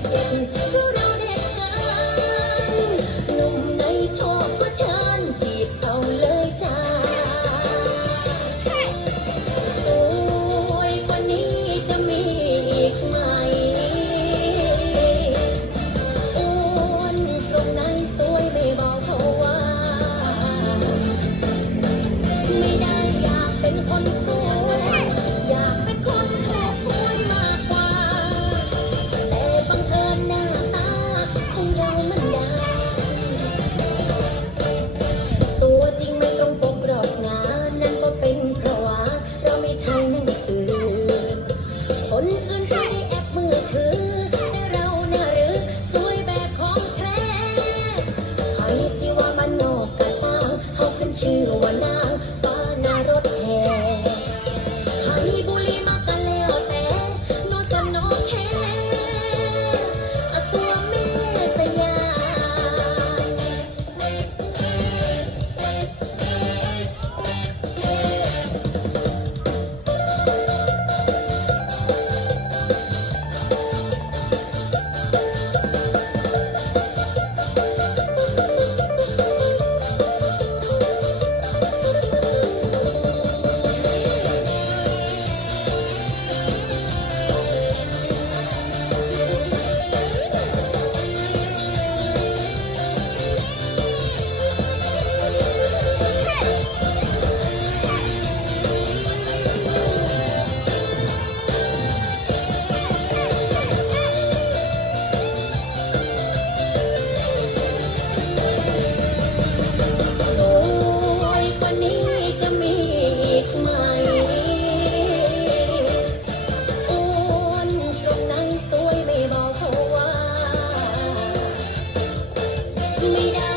Thank you. if you want. need a